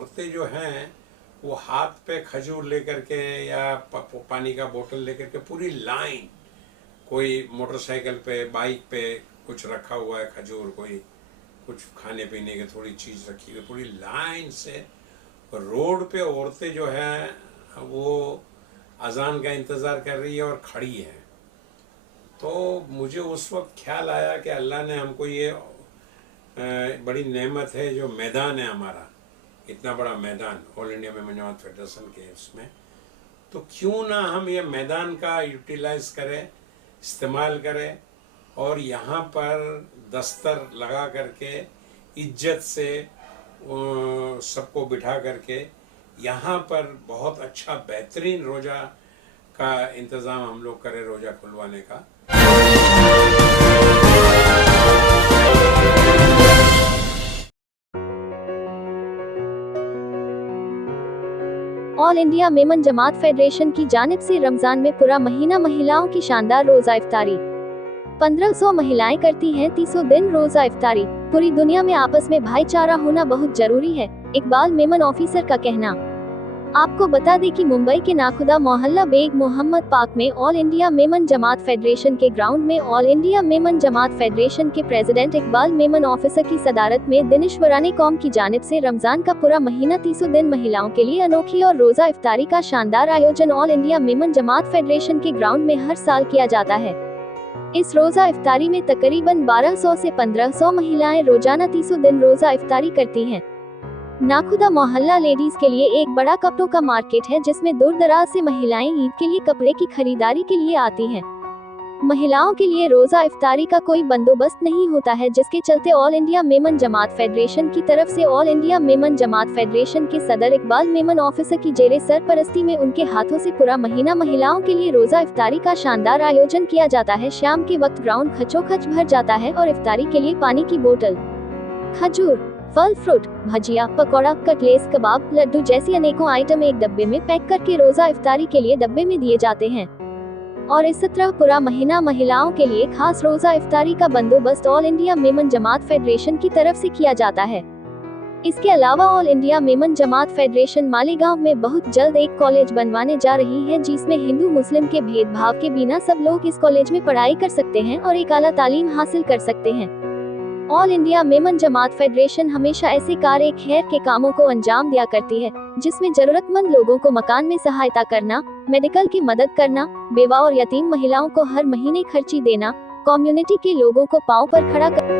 औरतें जो हैं वो हाथ पे खजूर लेकर के या पानी का बोतल लेकर के पूरी लाइन, कोई मोटरसाइकिल पे, बाइक पे कुछ रखा हुआ है खजूर, कोई कुछ खाने पीने की थोड़ी चीज रखी हुई, पूरी लाइन से रोड पे औरतें जो हैं वो अजान का इंतज़ार कर रही है और खड़ी है। तो मुझे उस वक्त ख्याल आया कि अल्लाह ने हमको ये बड़ी नेमत है, जो मैदान है हमारा, इतना बड़ा मैदान ऑल इंडिया मेमन जमात फेडरेशन के उसमें, तो क्यों ना हम ये मैदान का यूटिलाइज करें, इस्तेमाल करें और यहाँ पर दस्तर लगा करके इज्जत से सबको बिठा करके यहाँ पर बहुत अच्छा बेहतरीन रोज़ा का इंतज़ाम हम लोग करें, रोज़ा खुलवाने का। ऑल इंडिया मेमन जमात फेडरेशन की जानिब से रमजान में पूरा महीना महिलाओं की शानदार रोजा इफ्तारी। 1500 महिलाएं करती हैं 300 दिन रोजा इफ्तारी। पूरी दुनिया में आपस में भाईचारा होना बहुत जरूरी है, इकबाल मेमन ऑफिसर का कहना। आपको बता दें कि मुंबई के नाखुदा मोहल्ला बेग मोहम्मद पार्क में ऑल इंडिया मेमन जमात फेडरेशन के ग्राउंड में ऑल इंडिया मेमन जमात फेडरेशन के प्रेसिडेंट इकबाल मेमन ऑफिसर की सदारत में दिनिशवरानी कौम की जानिब से रमजान का पूरा महीना 300 दिन महिलाओं के लिए अनोखी और रोजा इफ्तारी का शानदार आयोजन ऑल इंडिया मेमन जमात फेडरेशन के ग्राउंड में हर साल किया जाता है। इस रोजा इफ्तारी में तकरीबन 1200 से 1500 महिलाएं रोजाना 300 दिन रोजा इफ्तारी करती हैं। नाखुदा मोहल्ला लेडीज के लिए एक बड़ा कपड़ों का मार्केट है, जिसमें दूर दराज से महिलाएं ईद के लिए कपड़े की खरीदारी के लिए आती हैं। महिलाओं के लिए रोजा इफ्तारी का कोई बंदोबस्त नहीं होता है, जिसके चलते ऑल इंडिया मेमन जमात फेडरेशन की तरफ से ऑल इंडिया मेमन जमात फेडरेशन के सदर इकबाल मेमन ऑफिसर की जेरे सरपरस्ती में उनके हाथों से पूरा महीना महिलाओं के लिए रोजा इफ्तारी का शानदार आयोजन किया जाता है। शाम के वक्त ग्राउंड खचोखच भर जाता है और इफ्तारी के लिए पानी की बोतल, खजूर, फल फ्रूट, भजिया, पकौड़ा, कटलेस, कबाब, लड्डू जैसी अनेकों आइटम एक डब्बे में पैक करके रोजा इफ्तारी के लिए डब्बे में दिए जाते हैं और इस तरह पूरा महीना महिलाओं के लिए खास रोजा इफ्तारी का बंदोबस्त ऑल इंडिया मेमन जमात फेडरेशन की तरफ से किया जाता है। इसके अलावा ऑल इंडिया मेमन जमात फेडरेशन मालेगांव में बहुत जल्द एक कॉलेज बनवाने जा रही है, जिसमें हिंदू मुस्लिम के भेदभाव के बिना सब लोग इस कॉलेज में पढ़ाई कर सकते हैं और एक आला तालीम हासिल कर सकते हैं। ऑल इंडिया मेमन जमात फेडरेशन हमेशा ऐसे कार्य खैर के कामों को अंजाम दिया करती है, जिसमें जरूरतमंद लोगों को मकान में सहायता करना, मेडिकल की मदद करना, बेवा और यतीम महिलाओं को हर महीने खर्ची देना, कम्युनिटी के लोगों को पांव पर खड़ा कर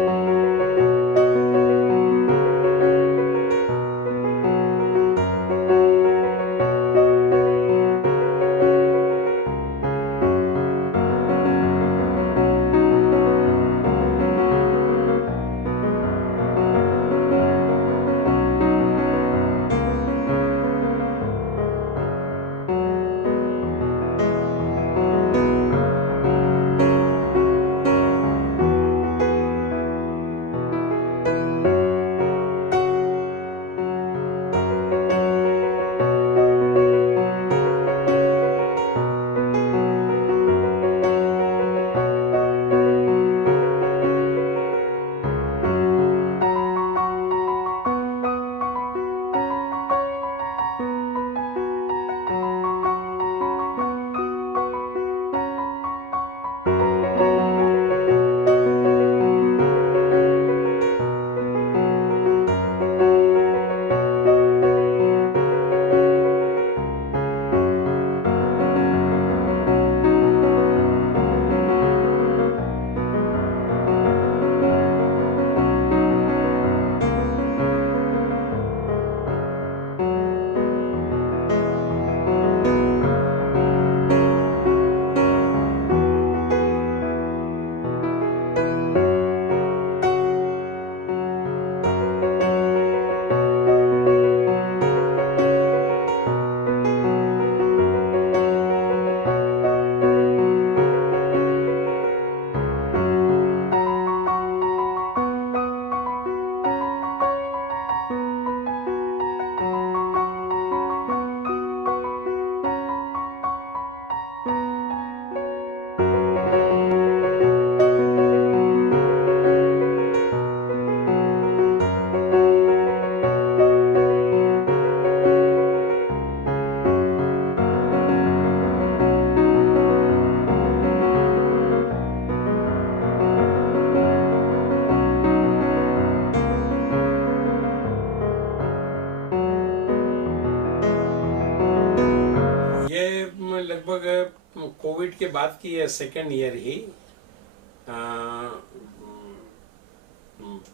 लगभग कोविड के बाद की है, सेकेंड ईयर ही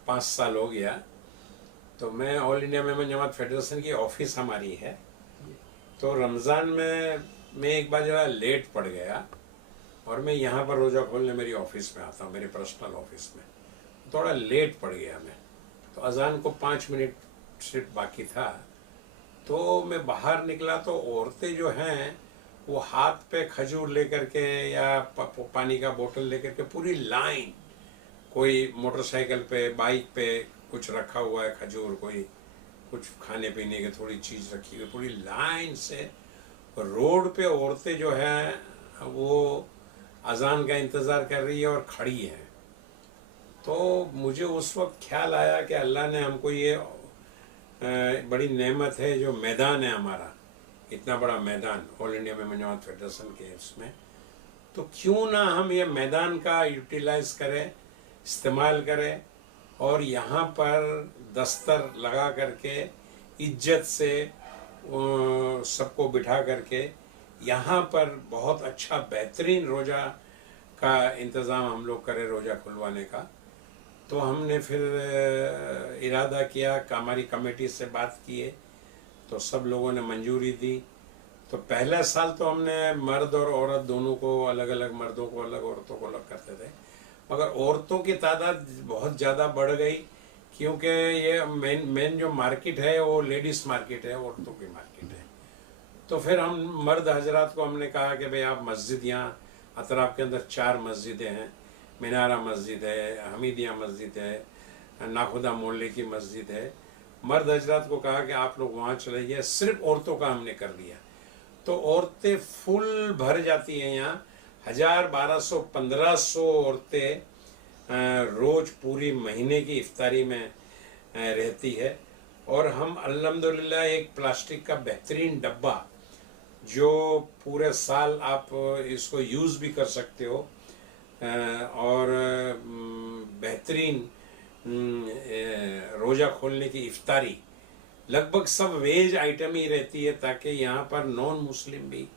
5 साल हो गया। तो मैं ऑल इंडिया मेमन जमात फेडरेशन की ऑफिस हमारी है। तो रमज़ान में मैं एक बार जरा लेट पड़ गया और मैं यहाँ पर रोज़ा खोलने मेरी ऑफिस में आता हूँ, मेरे पर्सनल ऑफिस में। थोड़ा लेट पड़ गया मैं, तो अजान को 5 मिनट सिर्फ बाकी था। तो मैं बाहर निकला तो औरतें जो हैं वो हाथ पे खजूर लेकर के या पानी का बोतल लेकर के पूरी लाइन, कोई मोटरसाइकिल पे, बाइक पे कुछ रखा हुआ है खजूर, कोई कुछ खाने पीने की थोड़ी चीज़ रखी हुई, पूरी लाइन से रोड पे औरतें जो हैं वो अजान का इंतज़ार कर रही है और खड़ी हैं। तो मुझे उस वक्त ख्याल आया कि अल्लाह ने हमको ये बड़ी नेमत है, जो मैदान है हमारा, इतना बड़ा मैदान ऑल इंडिया मेमन जमात फेडरेशन के उसमें, तो क्यों ना हम ये मैदान का यूटिलाइज करें, इस्तेमाल करें और यहाँ पर दस्तर लगा करके इज्जत से सबको बिठा करके यहाँ पर बहुत अच्छा बेहतरीन रोज़ा का इंतज़ाम हम लोग करें, रोज़ा खुलवाने का। तो हमने फिर इरादा किया, हमारी कमेटी से बात किए तो सब लोगों ने मंजूरी दी। तो पहला साल तो हमने मर्द और औरत दोनों को अलग अलग, मर्दों को अलग, औरतों को अलग करते थे, मगर औरतों की तादाद बहुत ज़्यादा बढ़ गई क्योंकि ये मेन जो मार्केट है वो लेडीज़ मार्केट है, औरतों की मार्केट है। तो फिर हम मर्द हजरात को हमने कहा कि भाई आप मस्जिद, यहाँ अतराफ के अंदर 4 मस्जिदें हैं, मीनारा मस्जिद है, हमीदिया मस्जिद है, नाखुदा मोहल्ले की मस्जिद है। मर्द हजरात को कहा कि आप लोग वहाँ चले जाइए, सिर्फ औरतों का हमने कर दिया। तो औरतें फुल भर जाती हैं यहाँ, 1000, 1200, 1500 औरतें रोज पूरी महीने की इफ्तारी में रहती है। और हम अल्हम्दुलिल्लाह एक प्लास्टिक का बेहतरीन डब्बा, जो पूरे साल आप इसको यूज़ भी कर सकते हो, और बेहतरीन रोज़ा खोलने की इफ्तारी, लगभग सब वेज आइटम ही रहती है, ताकि यहाँ पर नॉन मुस्लिम भी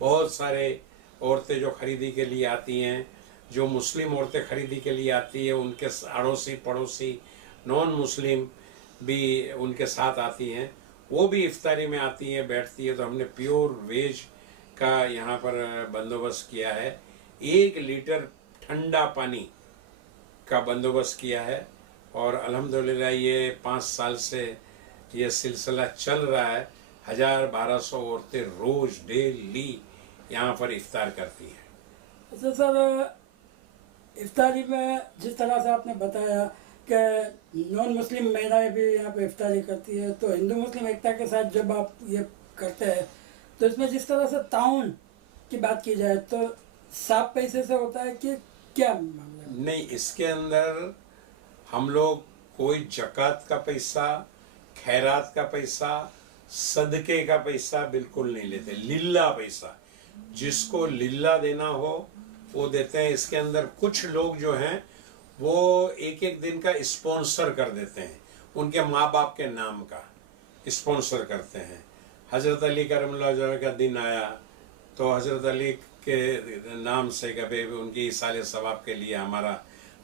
बहुत सारे औरतें जो ख़रीदी के लिए आती हैं, जो मुस्लिम औरतें ख़रीदी के लिए आती है, उनके अड़ोसी पड़ोसी नॉन मुस्लिम भी उनके साथ आती हैं, वो भी इफ्तारी में आती हैं, बैठती है। तो हमने प्योर वेज का यहाँ पर बंदोबस्त किया है। 1 लीटर ठंडा पानी का बंदोबस्त किया है और अल्हम्दुलिल्लाह ये 5 साल से ये सिलसिला चल रहा है। 1000-1200 औरतें रोज डेली यहाँ पर इफ्तार करती हैं। अच्छा सर, इफ्तारी में जिस तरह से आपने बताया कि नॉन मुस्लिम महिलाएं भी यहाँ पे इफ्तारी करती है, तो हिंदू मुस्लिम एकता के साथ जब आप ये करते हैं तो इसमें जिस तरह से ताउन की बात की जाए तो साफ पैसे से होता है कि क्या मामला? नहीं, इसके अंदर हम लोग कोई जकात का पैसा, खैरात का पैसा, सदके का पैसा बिल्कुल नहीं लेते। लिल्ला पैसा, जिसको लिल्ला देना हो वो देते हैं। इसके अंदर कुछ लोग जो हैं वो 1-1 दिन का स्पॉन्सर कर देते हैं, उनके माँ बाप के नाम का स्पॉन्सर करते हैं। हज़रत अली करमुल्लाह का दिन आया तो हज़रत अली के नाम से कभी उनकी साले सवाब के लिए हमारा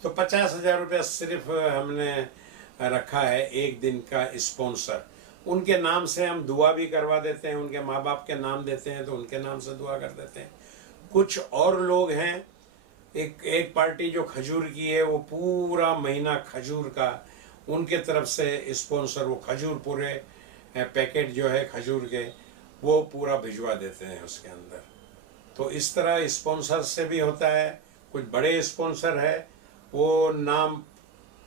तो 50,000 रुपया सिर्फ हमने रखा है 1 दिन का स्पॉन्सर। उनके नाम से हम दुआ भी करवा देते हैं, उनके माँ बाप के नाम देते हैं तो उनके नाम से दुआ कर देते हैं। कुछ और लोग हैं, एक पार्टी जो खजूर की है, वो पूरा महीना खजूर का उनके तरफ से स्पॉन्सर, वो खजूर पूरे पैकेट जो है खजूर के वो पूरा भिजवा देते हैं उसके अंदर। तो इस तरह स्पॉन्सर से भी होता है। कुछ बड़े स्पॉन्सर है, वो नाम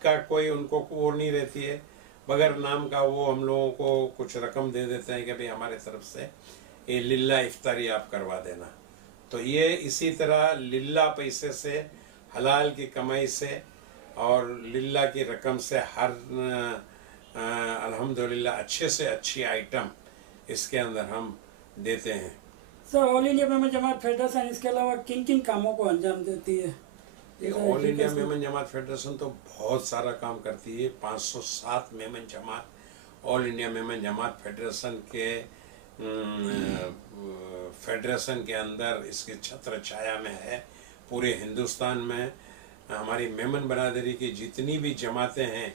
का कोई उनको वो नहीं रहती है, बगैर नाम का वो हम लोगों को कुछ रकम दे देते हैं कि भाई हमारे तरफ से ये लिल्ला इफ्तारी आप करवा देना। तो ये इसी तरह लिल्ला पैसे से, हलाल की कमाई से और लिल्ला की रकम से हर अल्हम्दुलिल्लाह अच्छे से अच्छी आइटम इसके अंदर हम देते हैं। सर, ऑल इंडिया मेमन जमात फेडरेशन इसके अलावा किन किन कामों को अंजाम देती है? ऑल इंडिया मेमन जमात फेडरेशन तो बहुत सारा काम करती है। 507 मेमन जमात ऑल इंडिया मेमन जमात फेडरेशन के फेडरेशन के अंदर इसके छत्र छाया में है। पूरे हिंदुस्तान में हमारी मेमन बरादरी की जितनी भी जमातें हैं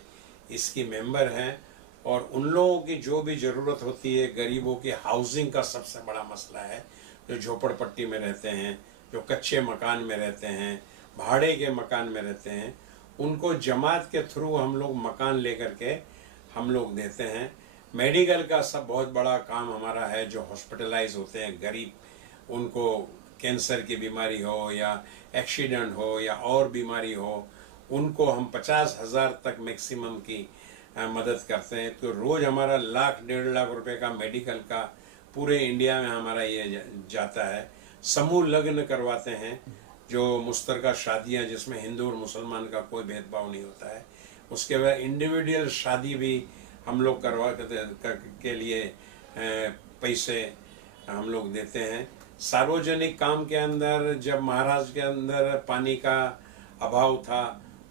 इसकी मेंबर हैं, और उन लोगों की जो भी ज़रूरत होती है, गरीबों की हाउसिंग का सबसे बड़ा मसला है, जो झोपड़पट्टी में रहते हैं, जो कच्चे मकान में रहते हैं, भाड़े के मकान में रहते हैं, उनको जमात के थ्रू हम लोग मकान लेकर के हम लोग देते हैं। मेडिकल का सब बहुत बड़ा काम हमारा है, जो हॉस्पिटलाइज होते हैं गरीब, उनको कैंसर की बीमारी हो या एक्सीडेंट हो या और बीमारी हो, उनको हम 50,000 तक मैक्सिमम की मदद करते हैं। तो रोज़ हमारा 1,00,000-1.5 लाख रुपए का मेडिकल का पूरे इंडिया में हमारा ये जाता है। समूह लग्न करवाते हैं, जो मुश्तरका शादियां जिसमें हिंदू और मुसलमान का कोई भेदभाव नहीं होता है। उसके बाद इंडिविजुअल शादी भी हम लोग करवा के लिए पैसे हम लोग देते हैं। सार्वजनिक काम के अंदर जब महाराष्ट्र के अंदर पानी का अभाव था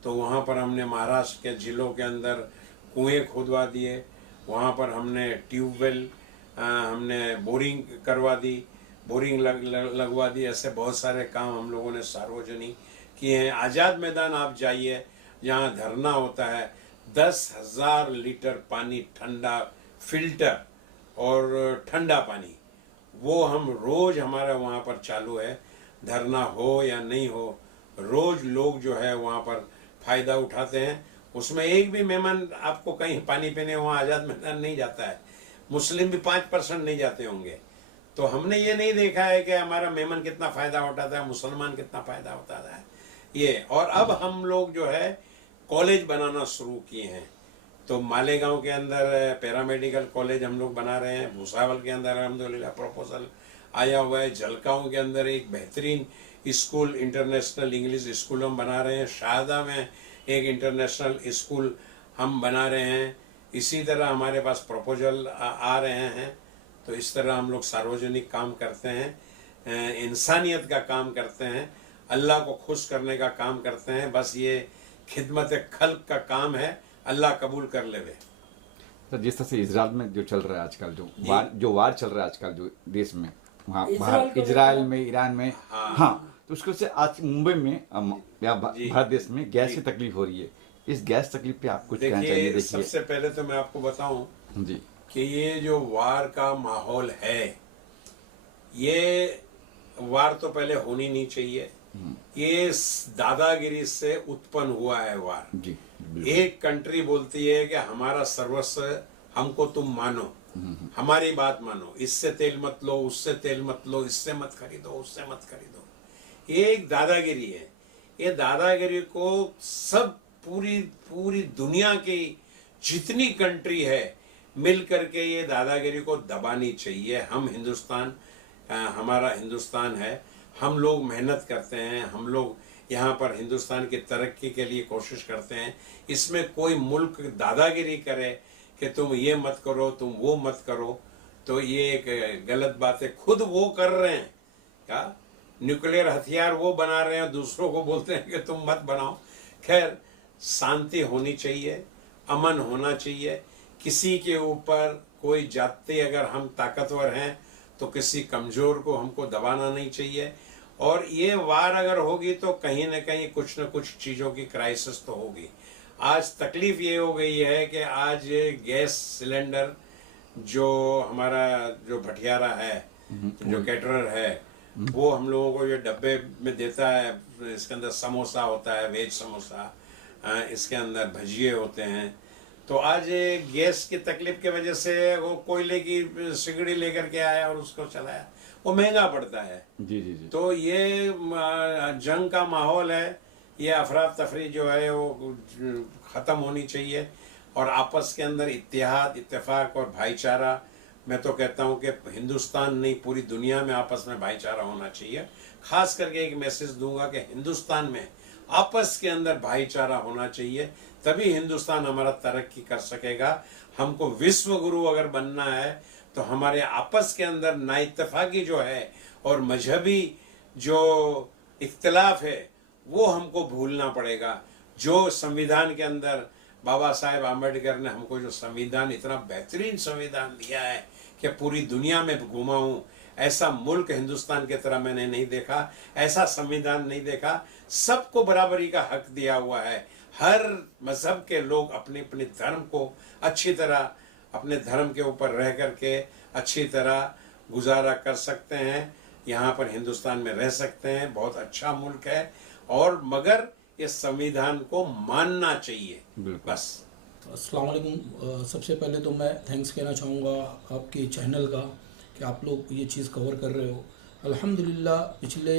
तो वहाँ पर हमने महाराष्ट्र के जिलों के अंदर कुएं खुदवा दिए, वहाँ पर हमने ट्यूबवेल हमने बोरिंग करवा दी, बोरिंग लगवा दी। ऐसे बहुत सारे काम हम लोगों ने सार्वजनिक किए हैं। आज़ाद मैदान आप जाइए, जहाँ धरना होता है, 10,000 लीटर पानी ठंडा फिल्टर और ठंडा पानी वो हम रोज हमारा वहाँ पर चालू है। धरना हो या नहीं हो, रोज लोग जो है वहाँ पर फायदा उठाते हैं। उसमें एक भी मेहमान आपको कहीं पानी पीने वहाँ आज़ाद मैदान नहीं जाता है। मुस्लिम भी 5% नहीं जाते होंगे। तो हमने ये नहीं देखा है कि हमारा मेहमान कितना फ़ायदा उठाता है, मुसलमान कितना फ़ायदा उठाता है ये। और अब हम लोग जो है कॉलेज बनाना शुरू किए हैं। तो मालेगांव के अंदर पैरामेडिकल कॉलेज हम लोग बना रहे हैं। भूसावल के अंदर अल्हम्दुलिल्लाह प्रपोजल आया हुआ है। जलगांव के अंदर एक बेहतरीन स्कूल, इंटरनेशनल इंग्लिश स्कूल हम बना रहे हैं। शारदा में एक इंटरनेशनल स्कूल हम बना रहे हैं। इसी तरह हमारे पास प्रपोजल आ रहे हैं। तो इस तरह हम लोग सार्वजनिक काम करते हैं, इंसानियत का काम करते हैं, अल्लाह को खुश करने का काम करते हैं। बस ये खिदमत खल्क का काम है, अल्लाह कबूल कर लेवे। तो जिस तरह से इजराइल में जो चल रहा है आजकल, जो वार चल रहा है आजकल जो देश में, वहाँ बाहर इजराइल में, ईरान में, हाँ, तो उसको से आज मुंबई में या भारत देश में गैस की तकलीफ हो रही है। इस गैस तकलीफ पे आप कुछ कहना चाहिए? देखिए, सबसे पहले तो मैं आपको बताऊं जी कि ये जो वार का माहौल है, ये वार तो पहले होनी नहीं चाहिए। ये दादागिरी से उत्पन्न हुआ है वार। जी, एक कंट्री बोलती है कि हमारा सर्वस्व हमको तुम मानो, हमारी बात मानो, इससे तेल मत लो, उससे तेल मत लो, इससे मत खरीदो, उससे मत खरीदो। ये एक दादागिरी है। ये दादागिरी को सब पूरी दुनिया की जितनी कंट्री है मिल करके ये दादागिरी को दबानी चाहिए। हम हिंदुस्तान, हमारा हिंदुस्तान है, हम लोग मेहनत करते हैं, हम लोग यहाँ पर हिंदुस्तान की तरक्की के लिए कोशिश करते हैं। इसमें कोई मुल्क दादागिरी करे कि तुम ये मत करो, तुम वो मत करो, तो ये एक गलत बात है। खुद वो कर रहे हैं, क्या न्यूक्लियर हथियार वो बना रहे हैं, दूसरों को बोलते हैं कि तुम मत बनाओ। खैर, शांति होनी चाहिए, अमन होना चाहिए। किसी के ऊपर कोई जाति, अगर हम ताकतवर हैं तो किसी कमजोर को हमको दबाना नहीं चाहिए। और ये वार अगर होगी तो कहीं ना कहीं कुछ न कुछ चीज़ों की क्राइसिस तो होगी। आज तकलीफ ये हो गई है कि आज गैस सिलेंडर जो हमारा जो भटियारा है, जो कैटरर है, वो हम लोगों को ये डब्बे में देता है। इसके अंदर समोसा होता है, वेज समोसा, इसके अंदर भजिए होते हैं। तो आज गैस की तकलीफ की वजह से वो कोयले की सिगड़ी लेकर के आया और उसको चलाया, वो महंगा पड़ता है। जी जी जी। तो ये जंग का माहौल है, ये अफरा तफरी जो है वो ख़त्म होनी चाहिए। और आपस के अंदर इत्तेहाद, इत्तेफाक और भाईचारा, मैं तो कहता हूँ कि हिंदुस्तान नहीं पूरी दुनिया में आपस में भाईचारा होना चाहिए। खास करके एक मैसेज दूंगा कि हिंदुस्तान में आपस के अंदर भाईचारा होना चाहिए, तभी हिंदुस्तान हमारा तरक्की कर सकेगा। हमको विश्व गुरु अगर बनना है तो हमारे आपस के अंदर नाइत्तेफाकी जो है और मजहबी जो इख्तिलाफ है वो हमको भूलना पड़ेगा। जो संविधान के अंदर बाबा साहेब आम्बेडकर ने हमको जो संविधान, इतना बेहतरीन संविधान दिया है कि कि पूरी दुनिया में घुमा हूं, ऐसा मुल्क हिंदुस्तान की तरह मैंने नहीं देखा, ऐसा संविधान नहीं देखा। सबको बराबरी का हक दिया हुआ है। हर मजहब के लोग अपने अपने धर्म को अच्छी तरह, अपने धर्म के ऊपर रह करके अच्छी तरह गुजारा कर सकते हैं, यहाँ पर हिंदुस्तान में रह सकते हैं। बहुत अच्छा मुल्क है, और मगर ये संविधान को मानना चाहिए बस। अस्सलाम वालेकुम। सबसे पहले तो मैं थैंक्स कहना चाहूँगा आपके चैनल का कि आप लोग ये चीज़ कवर कर रहे हो। अल्हम्दुलिल्लाह पिछले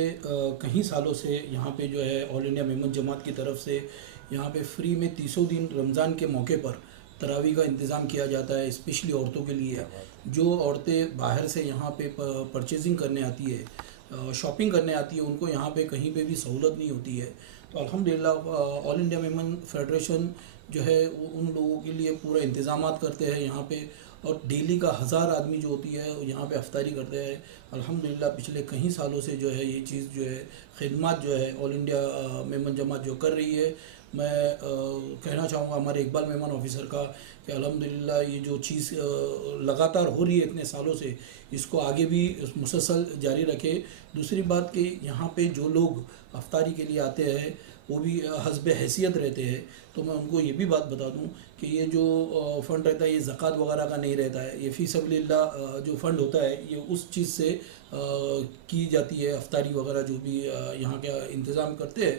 कई सालों से यहाँ पे जो है ऑल इंडिया मेमन जमात की तरफ से यहाँ पे फ्री में 300 दिन रमज़ान के मौके पर तरावी का इंतज़ाम किया जाता है, स्पेशली औरतों के लिए। जो औरतें बाहर से यहाँ पे परचेजिंग करने आती है, शॉपिंग करने आती है, उनको यहाँ पे कहीं पे भी सहूलत नहीं होती है। तो अल्हम्दुलिल्लाह ऑल इंडिया मेमन फेडरेशन जो है वो उन लोगों के लिए पूरा इंतज़ामात करते हैं यहाँ पे, और डेली का 1000 आदमी जो होती है यहाँ पे अफ्तारी करते हैं। अल्हम्दुलिल्लाह पिछले कई सालों से जो है ये चीज़ जो है खिदमत जो है ऑल इंडिया मेमन जमात जो कर रही है। मैं कहना चाहूँगा हमारे इकबाल मेहमान ऑफिसर का कि अल्हम्दुलिल्लाह ये जो चीज़ लगातार हो रही है इतने सालों से, इसको आगे भी मुसलसल जारी रखे। दूसरी बात कि यहाँ पे जो लोग अफ्तारी के लिए आते हैं वो भी हस्ब हैसियत रहते हैं, तो मैं उनको ये भी बात बता दूं कि ये जो फ़ंड रहता है ये ज़कात वगैरह का नहीं रहता है। ये फ़ी सबीलिल्लाह जो फ़ंड होता है ये उस चीज़ से की जाती है। अफ्तारी वगैरह जो भी यहाँ का इंतज़ाम करते हैं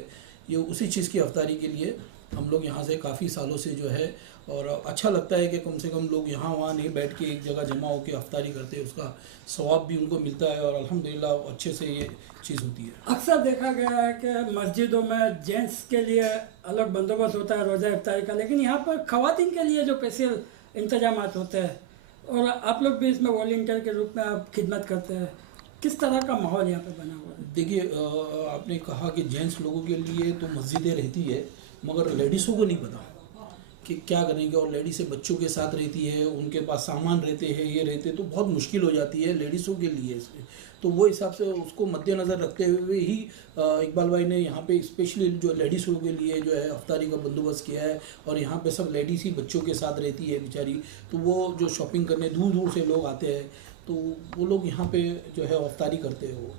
ये उसी चीज़ की अफ्तारी के लिए हम लोग यहाँ से काफ़ी सालों से जो है, और अच्छा लगता है कि कम से कम लोग यहाँ वहाँ नहीं बैठ के एक जगह जमा होकर अफ्तारी करते हैं, उसका सवाब भी उनको मिलता है और अल्हम्दुलिल्लाह अच्छे से ये चीज़ होती है। अक्सर देखा गया है कि मस्जिदों में जेंट्स के लिए अलग बंदोबस्त होता है रोज़ा इफ्तारी का, लेकिन यहाँ पर ख़वातीन के लिए जो स्पेशल इंतजाम होते हैं, और आप लोग भी इसमें वॉलंटियर के रूप में आप खिदमत करते हैं, किस तरह का माहौल यहाँ पे बना हुआ है? देखिए आपने कहा कि जेंट्स लोगों के लिए तो मस्जिदें रहती है, मगर लेडीज़ों को नहीं पता कि क्या करेंगे, और लेडीज़ें बच्चों के साथ रहती है, उनके पास सामान रहते हैं, ये रहते, तो बहुत मुश्किल हो जाती है लेडीज़ों के लिए। तो वो हिसाब से उसको मद्देनज़र रखते हुए ही इकबाल भाई ने यहाँ पे स्पेशली जो लेडीज़ों के लिए जो है अफ्तारी का बंदोबस्त किया है, और यहाँ पे सब लेडीज़ ही बच्चों के साथ रहती है बेचारी, तो वो जो शॉपिंग करने दूर दूर से लोग आते हैं तो वो लोग यहाँ पे जो है अफ्तारी करते हैं वो।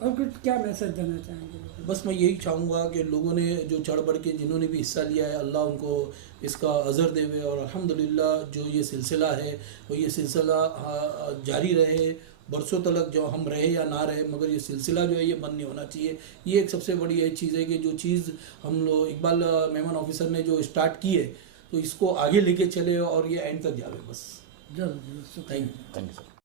और कुछ क्या मैसेज देना चाहेंगे? बस मैं यही चाहूँगा कि लोगों ने जो चढ़ बढ़ के जिन्होंने भी हिस्सा लिया है, अल्लाह उनको इसका अज़र देवे, और अल्हम्दुलिल्लाह जो ये सिलसिला है वो ये सिलसिला जारी रहे बरसों तक, जो हम रहे या ना रहे, मगर ये सिलसिला जो है ये बंद नहीं होना चाहिए। ये एक सबसे बड़ी ये चीज़ है कि जो चीज़ हम लोग इकबाल मेहमान ऑफिसर ने जो स्टार्ट की है तो इसको आगे लेके चले और ये एंड तक जावे बस। जरूर, थैंक यू।